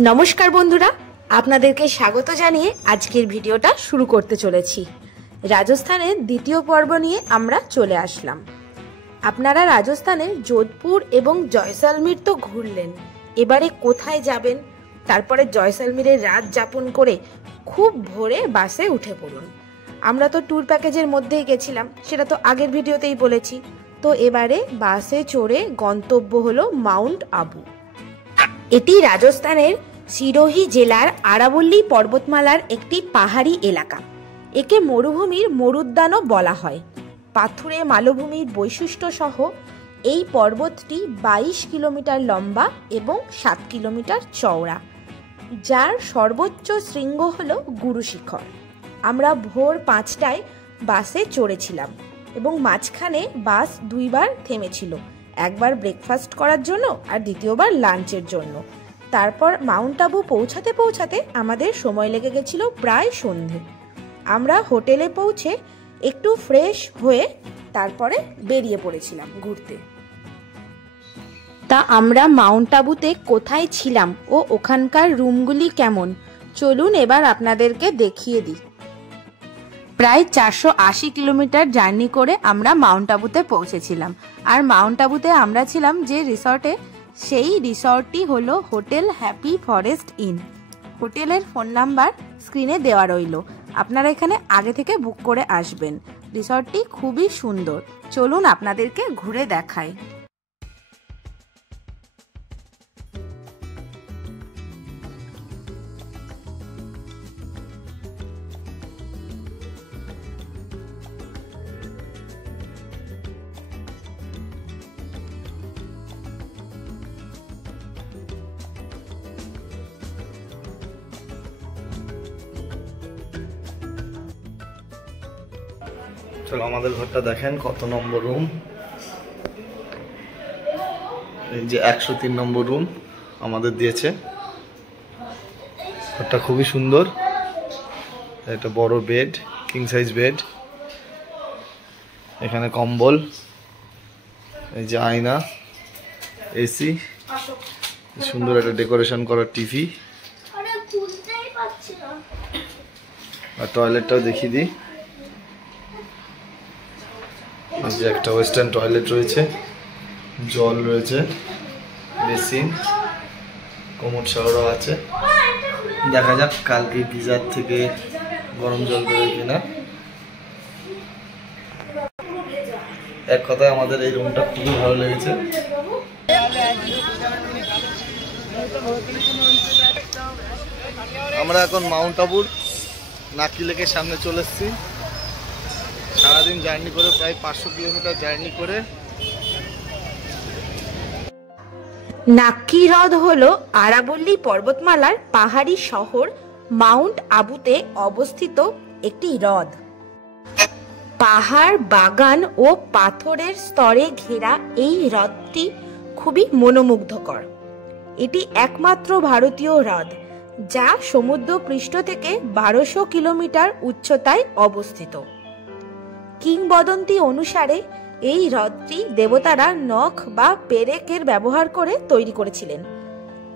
নমস্কার বন্ধুরা, আপনাদেরকে স্বাগত জানিয়ে আজকের ভিডিওটা শুরু করতে চলেছি। রাজস্থানের দ্বিতীয় পর্ব নিয়ে আমরা চলে আসলাম। আপনারা রাজস্থানের যোধপুর এবং জয়সলমীর তো ঘুরলেন, এবারে কোথায় যাবেন? তারপরে জয়সলমীরে রাত যাপন করে খুব ভোরে বাসে উঠে পড়ুন। আমরা তো ট্যুর প্যাকেজের মধ্যেই গেছিলাম, সেটা তো আগের ভিডিওতেই বলেছি। তো এবারে বাসে চড়ে গন্তব্য হলো মাউন্ট আবু। এটি রাজস্থানের সিরোহি জেলার আরাবল্লী পর্বতমালার একটি পাহাড়ি এলাকা। একে মরুভূমির মরুদ্যানও বলা হয়। পাথুরে মালভূমির বৈশিষ্ট্য সহ এই পর্বতটি 22 কিলোমিটার লম্বা এবং 7 কিলোমিটার চওড়া, যার সর্বোচ্চ শৃঙ্গ হল গুরু শিখর। আমরা ভোর 5টায় বাসে চড়েছিলাম এবং মাঝখানে বাস দুইবার থেমেছিল, একবার ব্রেকফাস্ট করার জন্য আর দ্বিতীয়বার লাঞ্চের জন্য। তারপর মাউন্ট আবু পৌঁছাতে পৌঁছাতে আমাদের সময় লেগে গেছিল প্রায় সন্ধে। আমরা হোটেলে পৌঁছে একটু ফ্রেশ হয়ে তারপরে বেরিয়ে পড়েছিলাম ঘুরতে। তা আমরা মাউন্ট আবুতে কোথায় ছিলাম ও ওখানকার রুমগুলি কেমন, চলুন এবার আপনাদেরকে দেখিয়ে দিই। প্রায় 480 কিলোমিটার জার্নি করে আমরা মাউন্ট আবুতে পৌঁছেছিলাম। আর মাউন্ট আবুতে আমরা ছিলাম যে রিসর্টে, সেই রিসর্টটি হলো হোটেল হ্যাপি ফরেস্ট ইন। হোটেলের ফোন নাম্বার স্ক্রিনে দেওয়া রইল, আপনারা এখানে আগে থেকে বুক করে আসবেন। রিসর্টটি খুবই সুন্দর, চলুন আপনাদেরকে ঘুরে দেখাই। চলো আমাদের ঘরটা দেখেন, কত নম্বর রুম। এই যে 103 নম্বর রুম আমাদের দিয়েছে। ঘরটা খুবই সুন্দর, একটা বড় বেড, কিং সাইজ বেড, এখানে কম্বল, এই যে আয়না, এসি, সুন্দর একটা ডেকোরেশন করা টিভি, আর টয়লেটটাও দেখিয়ে দিই। যে একটা ওয়েস্টার্ন টয়লেট রয়েছে, জল রয়েছে, বেসিন, কোমোড শাওয়ারও আছে। দেখা যাক কালকে গিজার থেকে গরম জল বেরোয় কিনা। এক কথায় আমাদের এই রুমটা খুবই ভালো লেগেছে। আমরা এখন মাউন্ট আবুর নাকি লেকের সামনে চলে এসেছি। সারাদিন জার্নি করে, প্রায় 500 কিলোমিটার জার্নি করে। নাক্কি হ্রদ হলো আরাবল্লী পর্বতমালার পাহাড়ি শহর মাউন্ট আবুতে অবস্থিত একটি হ্রদ। পাহাড়, বাগান ও পাথরের স্তরে ঘেরা এই হ্রদটি খুবই মনোমুগ্ধকর। এটি একমাত্র ভারতীয় হ্রদ যা সমুদ্র পৃষ্ঠ থেকে 1200 কিলোমিটার উচ্চতায় অবস্থিত। কিংবদন্তি অনুসারে এই হ্রদটি দেবতারা নখ বা পেরেকের ব্যবহার করে তৈরি করেছিলেন।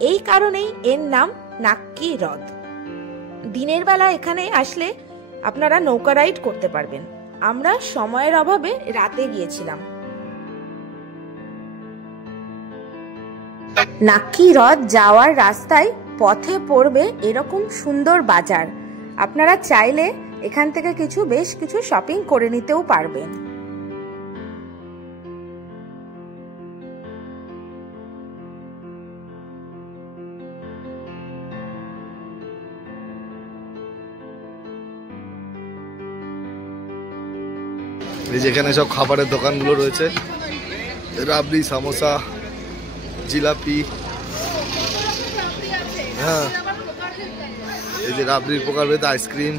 এই কারণেই এর নাম নাক্কি হ্রদ। দিনের বেলা এখানে আসলে আপনারা নৌকা রাইড করতে পারবেন। আমরা সময়ের অভাবে রাতে গিয়েছিলাম। নাক্কি হ্রদ যাওয়ার রাস্তায় পথে পড়বে এরকম সুন্দর বাজার। আপনারা চাইলে এখান থেকে বেশ কিছু শপিং করে নিতেও পারবেন। এই যেখানে সব খাবারের দোকানগুলো রয়েছে, রাবড়ি, সামোসা, জিলাপি। হ্যাঁ, এই যে রাবড়ির প্রকারভেদ আইসক্রিম।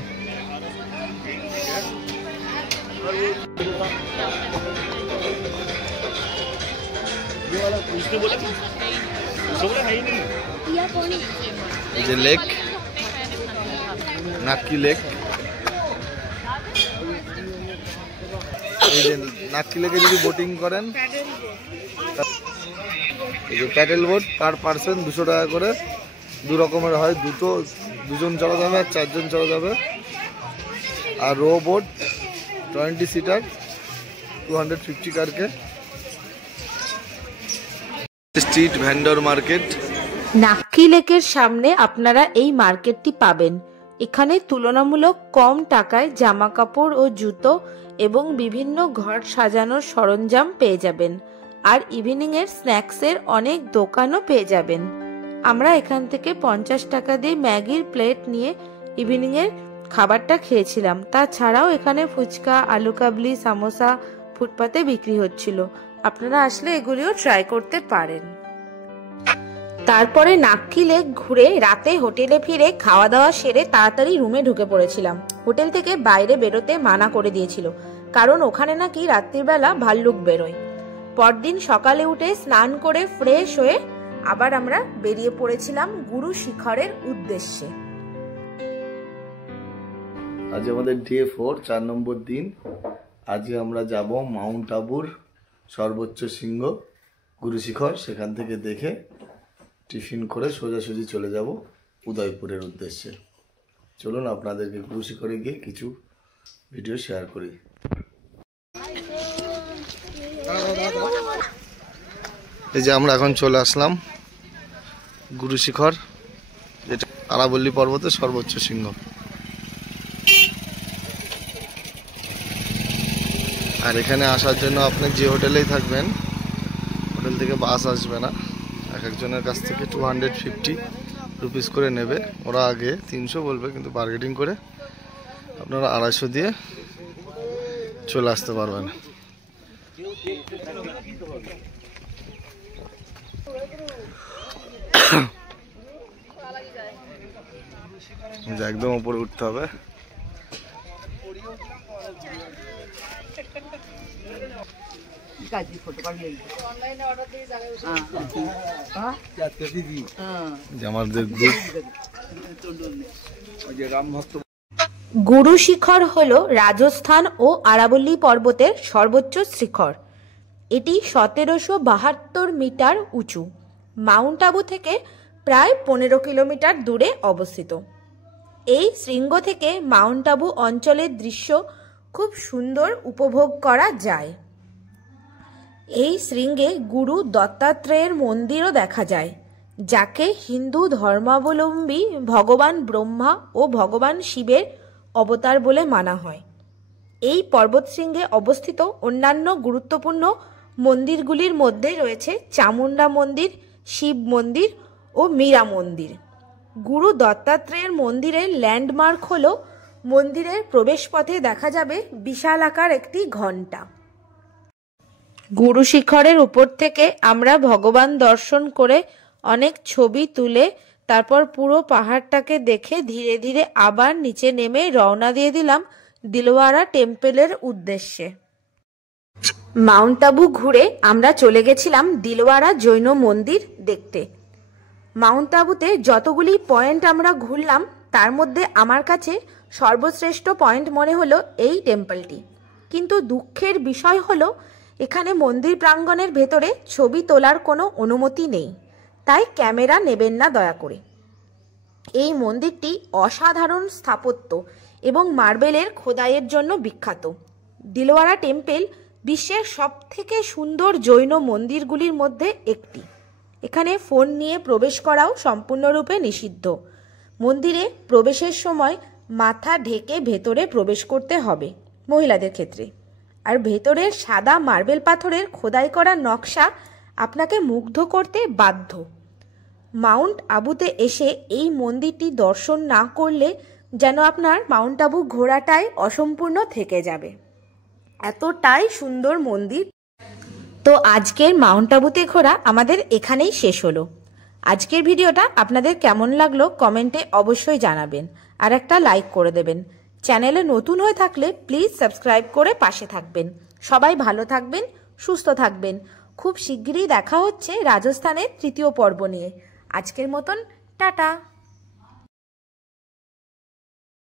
এই যে লেক, নাক্কি লেক। এই যে নাক্কি লেকে যদি বোটিং করেন, এই যে প্যাডেল বোট পার পার্সন 200 টাকা করে, দু রকমের হয়, দুজন চলা যাবে আর 4 জন চলা যাবে। আর রো বোট 20 সিটার 250 करके। Street vendor market. নাক্কি লেকের সামনে আপনারা এই মার্কেটটি পাবেন। এখানে তুলনামূলক কম টাকায় জামা কাপড় ও জুতো এবং বিভিন্ন ঘর সাজানোর সরঞ্জাম পেয়ে যাবেন। আর ইভিনিং এর স্ন্যাক্সের অনেক দোকানও পেয়ে যাবেন। আমরা এখান থেকে 50 টাকা দিয়ে ম্যাগির প্লেট নিয়ে ইভিনিং এর খাবারটা খেয়েছিলাম। তাছাড়াও এখানে ফুচকা, আলু কাবলি, সামোসা ফুটপাতে বিক্রি হচ্ছিল। আপনারা আসলে এগুলিও ট্রাই করতে পারেন। তারপরে নাক্কি লেক ঘুরে রাতে হোটেলে ফিরে খাওয়া দাওয়া সেরে তাড়াতাড়ি রুমে ঢুকে পড়েছিলাম। হোটেল থেকে বাইরে বেরোতে মানা করে দিয়েছিল, কারণ ওখানে নাকি রাত্রিবেলা ভাল্লুক বেরোয়। পরদিন সকালে উঠে স্নান করে ফ্রেশ হয়ে আবার আমরা বেরিয়ে পড়েছিলাম গুরু শিখরের উদ্দেশ্যে। আজ আমাদের ডে 4, 4 নম্বর দিন। আজকে আমরা যাব মাউন্ট আবুর সর্বোচ্চ শৃঙ্গ গুরু শিখর। সেখান থেকে দেখে টিফিন করে সোজাসুজি চলে যাব উদয়পুরের উদ্দেশ্যে। চলুন আপনাদেরকে গুরু শিখরে গিয়ে কিছু ভিডিও শেয়ার করি। এই যে আমরা এখন চলে আসলাম গুরু শিখর, যেটা আরাবল্লী পর্বতের সর্বোচ্চ শৃঙ্গ। আর এখানে আসার জন্য আপনি যে হোটেলেই থাকবেন, হোটেল থেকে বাস আসবে না। এক একজনের কাছ থেকে 250 রুপিস করে নেবে। ওরা আগে 300 বলবে, কিন্তু বার্গেটিং করে আপনারা 250 দিয়ে চলে আসতে পারবেন। একদম উপরে উঠতে হবে। গুরু শিখর হলো রাজস্থান ও আরাবল্লী পর্বতের সর্বোচ্চ শিখর। এটি 1772 মিটার উঁচু। মাউন্ট আবু থেকে প্রায় 15 কিলোমিটার দূরে অবস্থিত। এই শৃঙ্গ থেকে মাউন্ট আবু অঞ্চলের দৃশ্য খুব সুন্দর উপভোগ করা যায়। এই শৃঙ্গে গুরু দত্তাত্রেয়ের মন্দিরও দেখা যায়, যাকে হিন্দু ধর্মাবলম্বী ভগবান ব্রহ্মা ও ভগবান শিবের অবতার বলে মানা হয়। এই পর্বতশৃঙ্গে অবস্থিত অন্যান্য গুরুত্বপূর্ণ মন্দিরগুলির মধ্যে রয়েছে চামুন্ডা মন্দির, শিব মন্দির ও মীরা মন্দির। গুরু দত্তাত্রেয়ের মন্দিরের ল্যান্ডমার্ক হল মন্দিরের প্রবেশপথে দেখা যাবে বিশাল আকার একটি ঘণ্টা। গুরু শিখরের উপর থেকে আমরা ভগবান দর্শন করে অনেক ছবি তুলে তারপর পুরো পাহাড়টাকে দেখে ধীরে ধীরে আবার নিচে নেমে রওনা দিয়ে দিলাম দিলওয়ারা টেম্পলের উদ্দেশ্যে। মাউন্ট আবু ঘুরে আমরা চলে গেছিলাম দিলওয়ারা জৈন মন্দির দেখতে। মাউন্ট আবুতে যতগুলি পয়েন্ট আমরা ঘুরলাম, তার মধ্যে আমার কাছে সর্বশ্রেষ্ঠ পয়েন্ট মনে হলো এই টেম্পলটি। কিন্তু দুঃখের বিষয় হলো এখানে মন্দির প্রাঙ্গণের ভেতরে ছবি তোলার কোনো অনুমতি নেই, তাই ক্যামেরা নেবেন না দয়া করে। এই মন্দিরটি অসাধারণ স্থাপত্য এবং মার্বেলের খোদাইয়ের জন্য বিখ্যাত। দিলওয়ারা টেম্পল বিশ্বের সবথেকে সুন্দর জৈন মন্দিরগুলির মধ্যে একটি। এখানে ফোন নিয়ে প্রবেশ করাও সম্পূর্ণরূপে নিষিদ্ধ। মন্দিরে প্রবেশের সময় মাথা ঢেকে ভেতরে প্রবেশ করতে হবে মহিলাদের ক্ষেত্রে। আর ভেতরের সাদা মার্বেল পাথরের খোদাই করা নকশা আপনাকে মুগ্ধ করতে বাধ্য। মাউন্ট আবুতে এসে এই মন্দিরটি দর্শন না করলে যেন আপনার মাউন্ট আবু ঘোরাটাই অসম্পূর্ণ থেকে যাবে, এতটাই সুন্দর মন্দির। তো আজকের মাউন্ট আবুতে ঘোরা আমাদের এখানেই শেষ হলো। আজকের ভিডিওটা আপনাদের কেমন লাগলো কমেন্টে অবশ্যই জানাবেন, আর একটা লাইক করে দেবেন। চ্যানেলে নতুন হয়ে থাকলে প্লিজ সাবস্ক্রাইব করে পাশে থাকবেন। সবাই ভালো থাকবেন, সুস্থ থাকবেন। খুব শিগগিরই দেখা হচ্ছে রাজস্থানের 3য় পর্ব নিয়ে। আজকের মতন টাটা।